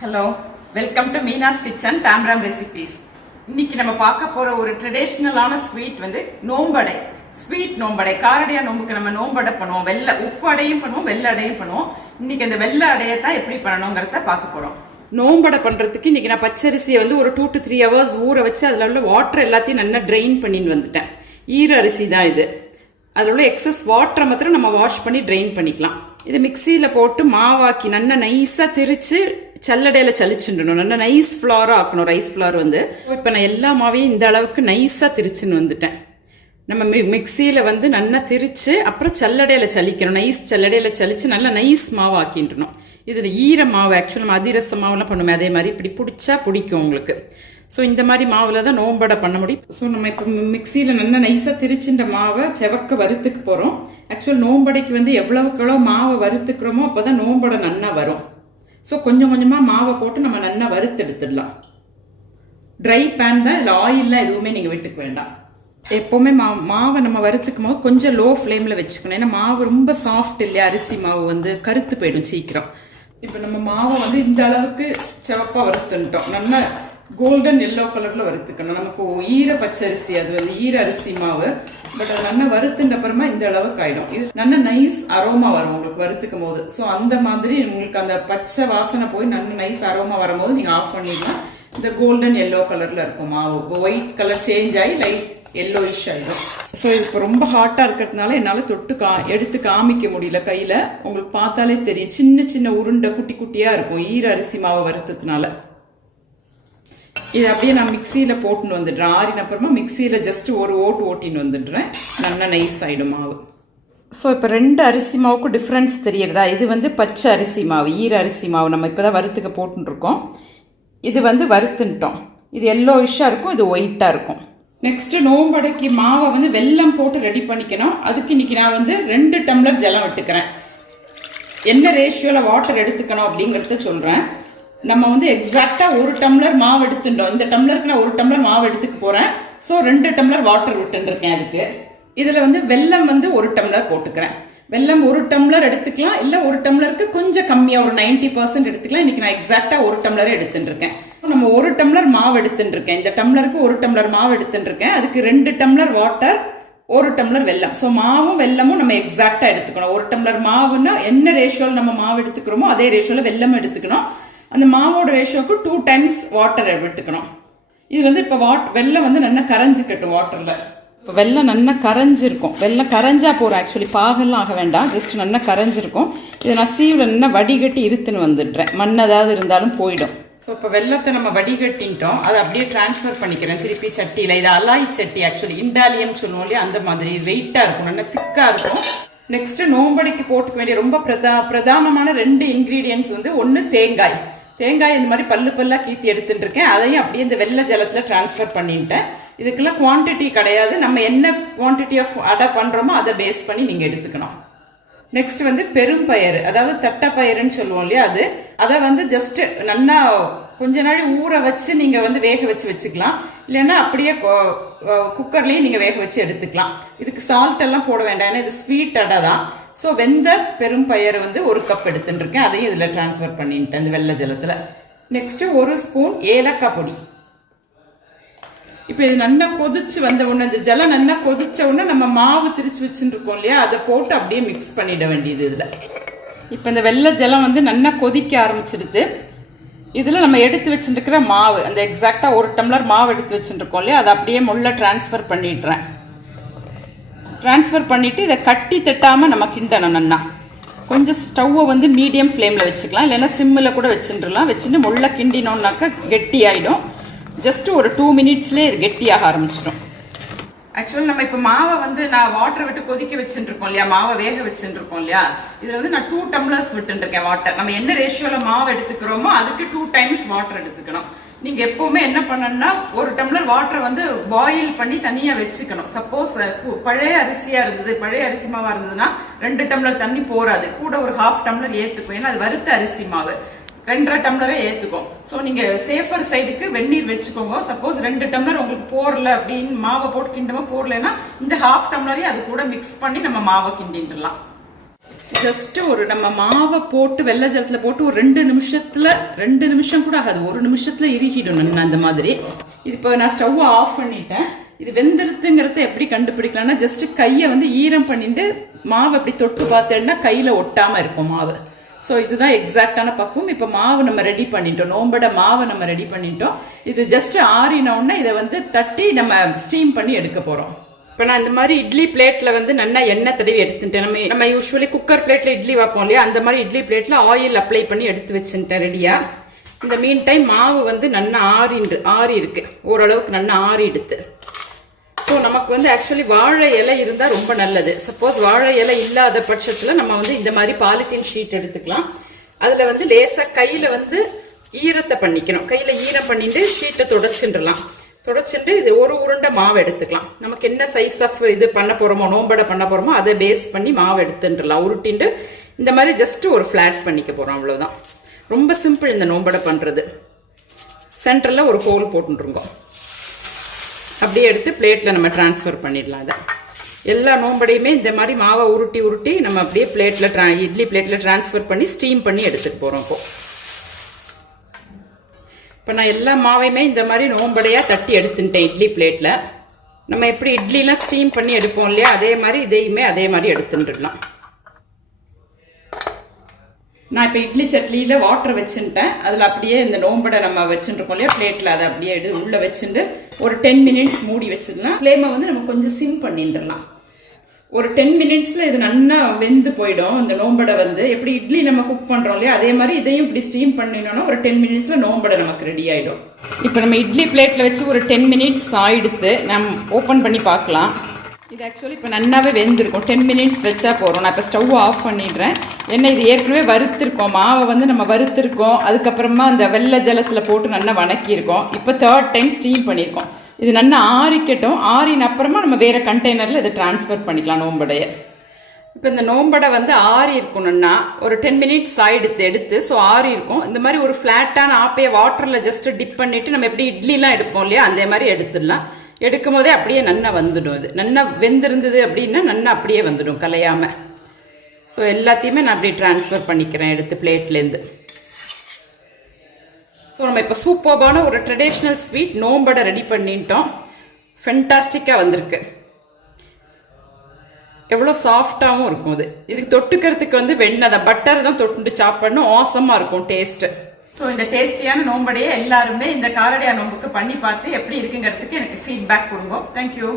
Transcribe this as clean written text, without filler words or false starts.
Hello, welcome to Meena's kitchen டாம்ராம் recipes. இன்னைக்கு நம்ம பார்க்க போற ஒரு ட்ரெடிஷ்னலான ஸ்வீட் வந்து நோம்படை. ஸ்வீட் நோம்படை, காரடையா நோம்புக்கு நம்ம நோம்படை பண்ணுவோம். உப்பு அடையும் பண்ணுவோம், வெள்ளை அடையும் பண்ணுவோம். இன்னைக்கு அந்த வெள்ளை அடையை தான் எப்படி பண்ணணுங்கிறத பார்க்க போறோம். நோம்படை பண்றதுக்கு இன்னைக்கு நான் பச்சரிசியை வந்து ஒரு 2 to 3 hours ஊற வச்சு அதில் உள்ள வாட்டர் எல்லாத்தையும் நல்லா ட்ரெயின் பண்ணின்னு வந்துட்டேன். ஈர அரிசி தான் இது. அதில் உள்ள எக்ஸஸ் வாட்டரை மாத்திரம் நம்ம வாஷ் பண்ணி ட்ரெயின் பண்ணிக்கலாம். இது மிக்சியில் போட்டு மாவாக்கி நல்லா நைஸாக திரிச்சு சல்லடையில சலிச்சுடணும். நல்லா நைஸ் ஃப்ளாராக ஆக்கணும். ரைஸ் ஃப்ளார் வந்து இப்போ நான் எல்லா மாவையும் இந்த அளவுக்கு நைஸாக திரிச்சுன்னு வந்துட்டேன். நம்ம மிக்சியில் வந்து நல்லா திரிச்சு அப்புறம் சல்லடையில சலிக்கணும். நைஸ் சல்லடையில சலிச்சு நல்லா நைஸ் மாவு ஆக்கின்றணும். இதில் ஈர மாவு ஆக்சுவலி நம்ம அதிரச மாவுலாம் பண்ணுவோமே, அதே மாதிரி இப்படி பிடிச்சா பிடிக்கும் உங்களுக்கு. ஸோ இந்த மாதிரி மாவில் தான் நோம்படை பண்ண முடியும். ஸோ நம்ம இப்போ மிக்சியில் நல்லா நைஸாக திரிச்சுன்ற மாவை செவக்க வறுத்துக்கு போகிறோம். ஆக்சுவல் நோம்படைக்கு வந்து எவ்வளவுக்கு மாவை வறுத்துக்கிறோமோ அப்போ தான் நோம்படை நல்லா வரும். ஸோ கொஞ்சம் கொஞ்சமாக மாவை போட்டு நம்ம நல்லா வறுத்தெடுத்துடலாம். ட்ரை பேன் தான், இதில் ஆயிலெலாம் எதுவுமே நீங்கள் விட்டுக்க வேண்டாம். எப்போவுமே மாவை நம்ம வறுத்துக்கும் போது கொஞ்சம் லோ ஃப்ளேமில் வச்சுக்கணும். ஏன்னா மாவு ரொம்ப சாஃப்ட் இல்லையா, அரிசி மாவு வந்து கருத்து போயிடும் சீக்கிரம். இப்போ நம்ம மாவை வந்து இந்த அளவுக்கு சிவப்பாக வறுத்துட்டோம். நல்லா கோல்டன் எல்லோ கலரில் வறுத்துக்கணும். நமக்கு ஈர பச்சரிசி, அது வந்து ஈர அரிசி மாவு. பட் அது நல்லா வறுத்துட்ட அப்புறமா இந்த அளவுக்கு ஆயிடும். இது நல்ல நைஸ் அரோமா வரும் உங்களுக்கு வறுத்துக்கும் போது. ஸோ அந்த மாதிரி உங்களுக்கு அந்த பச்சை வாசனை போய் நல்ல நைஸ் அரோமா வரும்போது நீங்கள் ஆஃப் பண்ணிடலாம். இந்த கோல்டன் எல்லோ கலரில் இருக்கும் மாவு. ஒயிட் கலர் சேஞ்ச் ஆகி லைட் எல்லோயிஷ் ஆகிடும். ஸோ இது இப்போ ரொம்ப ஹாட்டாக இருக்கிறதுனால என்னால் தொட்டு எடுத்து காமிக்க முடியல கையில். உங்களுக்கு பார்த்தாலே தெரியும், சின்ன சின்ன உருண்டை குட்டி குட்டியாக இருக்கும் ஈர அரிசி மாவை வறுத்ததுனால. இது அப்படியே நான் மிக்சியில் போட்டுன்னு வந்துடுறேன். ஆறின அப்புறமா மிக்சியில் ஜஸ்ட் ஒரு ஓட்டின்னு வந்துடுறேன். நல்லா நைஸ் ஆகிடும் மாவு. ஸோ இப்போ 2 அரிசி மாவுக்கும் டிஃப்ரென்ஸ் தெரியறதா? இது வந்து பச்சை அரிசி மாவு, ஈர அரிசி மாவு நம்ம இப்போ தான் வறுத்துக்க போட்டுருக்கோம். இது வந்து வறுத்துட்டோம். இது எல்லோயிஷாக இருக்கும், இது ஒயிட்டாக இருக்கும். நெக்ஸ்ட்டு நோம்படைக்கு மாவை வந்து வெல்லம் போட்டு ரெடி பண்ணிக்கணும். அதுக்கு இன்னைக்கு நான் வந்து 2 டம்ளர் ஜலம் விட்டுக்கிறேன். என்ன ரேஷியோவில் வாட்டர் எடுத்துக்கணும் அப்படிங்கிறத சொல்கிறேன். நம்ம வந்து எக்ஸாக்டா 1 டம்ளர் மாவு எடுத்துட்டோம். இந்த டம்ளருக்கு நான் 1 டம்ளர் மாவு எடுத்துக்க போறேன். ஸோ 2 டம்ளர் வாட்டர் விட்டுருக்கேன் அதுக்கு. இதுல வந்து வெல்லம் வந்து 1 டம்ளர் போட்டுக்கிறேன். வெல்லம் 1 டம்ளர் எடுத்துக்கலாம், இல்ல 1 டம்ளருக்கு கொஞ்சம் கம்மியா ஒரு 90% எடுத்துக்கலாம். இன்னைக்கு நான் எக்ஸாக்டா 1 டம்ளர் எடுத்துருக்கேன். நம்ம 1 டம்ளர் மாவு எடுத்துருக்கேன். இந்த டம்ளருக்கு 1 டம்ளர் மாவு எடுத்துருக்கேன். அதுக்கு 2 டம்ளர் வாட்டர், 1 டம்ளர் வெல்லம். ஸோ மாவும் வெல்லமும் நம்ம எக்ஸாக்டா எடுத்துக்கணும். 1 டம்ளர் மாவுன்னா என்ன ரேஷியோவில் நம்ம மாவு எடுத்துக்கிறோமோ அதே ரேஷியோவில் வெல்லம் எடுத்துக்கணும். அந்த மாவோட ரேஷியோக்கு 2 டைம்ஸ் வாட்டர் விட்டுக்கணும். இது வந்து இப்போ வெல்லம் வந்து நல்லா கரைஞ்சிக்கட்டும் வாட்டரில். இப்போ வெல்லம் நல்லா கரைஞ்சிருக்கும். வெல்லம் கரைஞ்சா போகிறோம். ஆக்சுவலி பாகெல்லாம் ஆக வேண்டாம், ஜஸ்ட் நல்லா கரைஞ்சிருக்கும். இதை நான் சீவில் நல்லா வடிகட்டி இருத்துன்னு வந்துடுறேன். மண் ஏதாவது இருந்தாலும் போயிடும். ஸோ இப்போ வெல்லத்தை நம்ம வடிகட்டின்ட்டோம். அதை அப்படியே டிரான்ஸ்ஃபர் பண்ணிக்கிறேன் திருப்பி சட்டியில். இது அலாய் சட்டி, ஆக்சுவலி இண்டாலியம் சொல்லுவோம் இல்லையா, அந்த மாதிரி வெயிட்டாக இருக்கும், நல்லா திக்காக இருக்கும். நெக்ஸ்ட் நோம்படிக்கு போட்டுக்க வேண்டிய ரொம்ப பிரதானமான 2 இன்கிரீடியன்ஸ் வந்து ஒன்று தேங்காய். தேங்காய் இந்த மாதிரி பல்லா கீத்தி எடுத்துட்டு இருக்கேன். அதையும் அப்படியே இந்த வெள்ளை ஜலத்தில் டிரான்ஸ்ஃபர் பண்ணிட்டேன். இதுக்கெல்லாம் குவான்டிட்டி கிடையாது. நம்ம என்ன குவான்டிட்டி ஆஃப் அடை பண்ணுறோமோ அதை பேஸ் பண்ணி நீங்கள் எடுத்துக்கணும். நெக்ஸ்ட் வந்து பெரும்பயிறு, அதாவது தட்டைப்பயிறுன்னு சொல்லுவோம் இல்லையா, அதை வந்து ஜஸ்ட் நல்லா கொஞ்ச நாள் ஊற வச்சு நீங்கள் வந்து வேக வச்சுக்கலாம். இல்லைன்னா அப்படியே குக்கர்லேயும் நீங்கள் வேக வச்சு எடுத்துக்கலாம். இதுக்கு சால்ட் எல்லாம் போட வேண்டாம், ஏன்னா இது ஸ்வீட் அடை தான். ஸோ வெந்த பெரும்பயிறு வந்து 1 கப் எடுத்துட்டுருக்கேன். அதையும் இதில் டிரான்ஸ்ஃபர் பண்ணிட்டேன் இந்த வெள்ளை ஜலத்தில். நெக்ஸ்ட்டு 1 ஸ்பூன் ஏலக்காய் பொடி. இப்போ இது நல்லா கொதிச்சு வந்த உடனே, இந்த ஜலம் நல்லா கொதிச்ச உடனே நம்ம மாவு திரிச்சு வச்சுருக்கோம் இல்லையா, அதை போட்டு அப்படியே மிக்ஸ் பண்ணிட வேண்டியது இதில். இப்போ இந்த வெள்ளை ஜலம் வந்து நல்லா கொதிக்க ஆரம்பிச்சிடுது. இதில் நம்ம எடுத்து வச்சுருக்கிற மாவு, அந்த எக்ஸாக்டாக 1 டம்ளர் மாவு எடுத்து வச்சுருக்கோம் இல்லையா, அதை அப்படியே முள்ள டிரான்ஸ்ஃபர் பண்ணிடுறேன். டிரான்ஸ்ஃபர் பண்ணிவிட்டு இதை கட்டி தட்டாமல் நம்ம கிண்டணும். நல்லா கொஞ்சம் ஸ்டவ்வை வந்து மீடியம் ஃப்ளேமில் வச்சுக்கலாம், இல்லைன்னா சிம்மில் கூட வச்சுட்டுலாம். வச்சுட்டு முள்ள கிண்டினோம்னாக்கா கெட்டி ஆகிடும். ஜஸ்ட் ஒரு 2 மினிட்ஸ்லேயே இது கெட்டியாக ஆரம்பிச்சிடும். ஆக்சுவலி நம்ம இப்போ மாவை வந்து நான் வாட்டர் விட்டு கொதிக்க வச்சுருக்கோம் இல்லையா, மாவை வேக வச்சுருக்கோம் இல்லையா, இதில் வந்து நான் 2 டம்ளர்ஸ் விட்டுருக்கேன் வாட்டர். நம்ம என்ன ரேஷியோவில் மாவு எடுத்துக்கிறோமோ அதுக்கு 2 டைம்ஸ் வாட்டர் எடுத்துக்கணும். நீங்க எப்பவுமே என்ன பண்ணணும்னா 1 டம்ளர் வாட்டரை வந்து பாயில் பண்ணி தனியா வச்சுக்கணும். சப்போஸ் பழைய அரிசியா இருந்தது, பழைய அரிசி மாவா இருந்ததுன்னா 2 டம்ளர் தண்ணி போராது, கூட ஒரு 1/2 டம்ளர் ஏத்துக்கும். ஏன்னா அது வறுத்த அரிசி மாவு 2.5 டம்ளரே ஏத்துக்கும். ஸோ நீங்க சேஃபர் சைடுக்கு வெந்நீர் வச்சுக்கோங்க. சப்போஸ் 2 டம்ளர் உங்களுக்கு போரல அப்படின்னு மாவை போட்டு கிண்டமா போரலைன்னா இந்த 1/2 டம்ளரையும் அது கூட மிக்ஸ் பண்ணி நம்ம மாவை கிண்டிடலாம். ஜஸ்ட் ஒரு நம்ம மாவை போட்டு வெள்ளை ஜலத்துல போட்டு ஒரு 2 நிமிஷம் கூட ஆகாது, 1 நிமிஷத்துல இறுகிடும் நல்லா அந்த மாதிரி. இது இப்போ நான் ஸ்டவ் ஆஃப் பண்ணிட்டேன். இது வெந்திருத்துங்கிறத எப்படி கண்டுபிடிக்கலாம்னா ஜஸ்ட் கையை வந்து ஈரம் பண்ணிட்டு மாவை அப்படி தொட்டு பார்த்தேன்னா கையில ஒட்டாம இருக்கும் மாவு. ஸோ இதுதான் எக்ஸாக்டான பக்குவம். இப்போ மாவு நம்ம ரெடி பண்ணிட்டோம், நோம்பட மாவை நம்ம ரெடி பண்ணிட்டோம். இது ஜஸ்ட் ஆறினோன்னா இதை வந்து தட்டி நம்ம ஸ்டீம் பண்ணி எடுக்க போறோம். இப்போ நான் இந்த மாதிரி இட்லி பிளேட்ல வந்து நல்லா எண்ணெய் தடவி எடுத்துட்டேன். நம்ம யூஸ்வலி குக்கர் பிளேட்ல இட்லி வைப்போம் இல்லையா, அந்த மாதிரி இட்லி பிளேட்ல ஆயில் அப்ளை பண்ணி எடுத்து வச்சுட்டேன் ரெடியா. இந்த மீன் டைம் மாவு வந்து நல்லா ஆறி இருக்கு, ஓரளவுக்கு நல்லா ஆறி எடுத்து. ஸோ நமக்கு வந்து ஆக்சுவலி வாழை இலை இருந்தால் ரொம்ப நல்லது. சப்போஸ் வாழை இலை இல்லாத பட்சத்தில் நம்ம வந்து இந்த மாதிரி பாலித்தீன் ஷீட் எடுத்துக்கலாம். அதில் வந்து லேசாக கையில் வந்து ஈரத்தை பண்ணிக்கணும். கையில் ஈரம் பண்ணிட்டு ஷீட்டை தொடச்சுட்டு இது ஒரு உருண்டை மாவு எடுத்துக்கலாம். நமக்கு என்ன சைஸ் ஆஃப் இது பண்ண போகிறோமோ, நோம்படை பண்ண போகிறோமோ அதை பேஸ் பண்ணி மாவு எடுத்துட்டுலாம். உருட்டிண்டு இந்த மாதிரி ஜஸ்ட் ஒரு ஃப்ளாட் பண்ணிக்க போகிறோம், அவ்வளோதான். ரொம்ப சிம்பிள் இந்த நோம்படை பண்ணுறது. சென்டரில் ஒரு ஹோல் போட்டுருங்க. அப்படியே எடுத்து பிளேட்டில் நம்ம டிரான்ஸ்ஃபர் பண்ணிடலாம். அதை எல்லா நோம்படையுமே இந்த மாதிரி மாவை உருட்டி நம்ம அப்படியே பிளேட்டில் இட்லி பிளேட்டில் டிரான்ஸ்ஃபர் பண்ணி ஸ்டீம் பண்ணி எடுத்துகிட்டு போகிறோம். இப்போ நான் எல்லா மாவையுமே இந்த மாதிரி நோம்படையாக தட்டி எடுத்துட்டேன் இட்லி பிளேட்டில். நம்ம எப்படி இட்லிலாம் ஸ்டீம் பண்ணி எடுப்போம் இல்லையா, அதே மாதிரி இதையுமே அதே மாதிரி எடுத்துட்டுலாம். நான் இப்போ இட்லி சட்லியில் வாட்டர் வச்சுட்டேன். அதில் அப்படியே இந்த நோம்படை நம்ம வச்சுருக்கோம் இல்லையா பிளேட்டில், அதை அப்படியே உள்ளே வச்சுட்டு ஒரு 10 மினிட்ஸ் மூடி வச்சிடலாம். ஃப்ளேமை வந்து நம்ம கொஞ்சம் சிம் பண்ணிட்டுலாம். ஒரு 10 மினிட்ஸில் இது நல்லா வெந்து போயிடும். இந்த நோம்படை வந்து எப்படி இட்லி நம்ம குக் பண்ணுறோம் இல்லையா, அதே மாதிரி இதையும் இப்படி ஸ்டீம் பண்ணினோன்னா ஒரு 10 மினிட்ஸில் நோம்படை நமக்கு ரெடி ஆகிடும். இப்போ நம்ம இட்லி பிளேட்டில் வச்சு ஒரு 10 மினிட்ஸ் ஆகிடுத்து. நம்ம ஓப்பன் பண்ணி பார்க்கலாம். இது ஆக்சுவலி இப்போ நல்லாவே வெந்திருக்கும். 10 மினிட்ஸ் வச்சா போகிறோம். நான் இப்போ ஸ்டவ் ஆஃப் பண்ணிடுறேன். ஏன்னா இது ஏற்கனவே வறுத்திருக்கோம், மாவை வந்து நம்ம வறுத்திருக்கோம். அதுக்கப்புறமா அந்த வெள்ளை ஜலத்தில் போட்டு நல்லா வணக்கியிருக்கோம். இப்போ 3rd டைம் ஸ்டீம் பண்ணியிருக்கோம். இது நல்லா ஆறிக்கட்டும். ஆறின அப்புறமா நம்ம வேறு கண்டெய்னரில் இதை ட்ரான்ஸ்ஃபர் பண்ணிக்கலாம் நோம்படையை. இப்போ இந்த நோம்படை வந்து ஆறி இருக்கணும்னா ஒரு 10 மினிட்ஸ் எடுத்து ஸோ ஆறி இருக்கும். இந்த மாதிரி ஒரு ஃப்ளாட்டான ஆப்பையை வாட்டரில் ஜஸ்ட் டிப் பண்ணிவிட்டு நம்ம எப்படி இட்லிலாம் எடுப்போம் இல்லையா, அதே மாதிரி எடுத்துடலாம். எடுக்கும் போதே அப்படியே நல்லா வந்துடும். இது நல்லா வெந்திருந்தது அப்படின்னா நல்லா அப்படியே வந்துடும் கலையாமல். ஸோ எல்லாத்தையுமே நான் அப்படியே ட்ரான்ஸ்ஃபர் பண்ணிக்கிறேன் எடுத்து பிளேட்லேருந்து. ஸோ நம்ம இப்போ சூப்பர்பான ஒரு ட்ரெடிஷ்னல் ஸ்வீட் நோம்படை ரெடி பண்ணிட்டோம். ஃபென்டாஸ்டிக்காக வந்திருக்கு. எவ்வளோ சாஃப்டாகவும் இருக்கும். இதுக்கு தொட்டுக்கிறதுக்கு வந்து வெண்ணெய் பட்டர் தான் தொட்டு சாப்பிடணும். ஆசமாக இருக்கும் டேஸ்ட்டு. ஸோ இந்த டேஸ்டியான நோம்படையை எல்லாருமே இந்த காரடையா நோம்புக்கு பண்ணி பார்த்து எப்படி இருக்குங்கிறதுக்கு எனக்கு ஃபீட்பேக் கொடுங்க. தேங்க்யூ.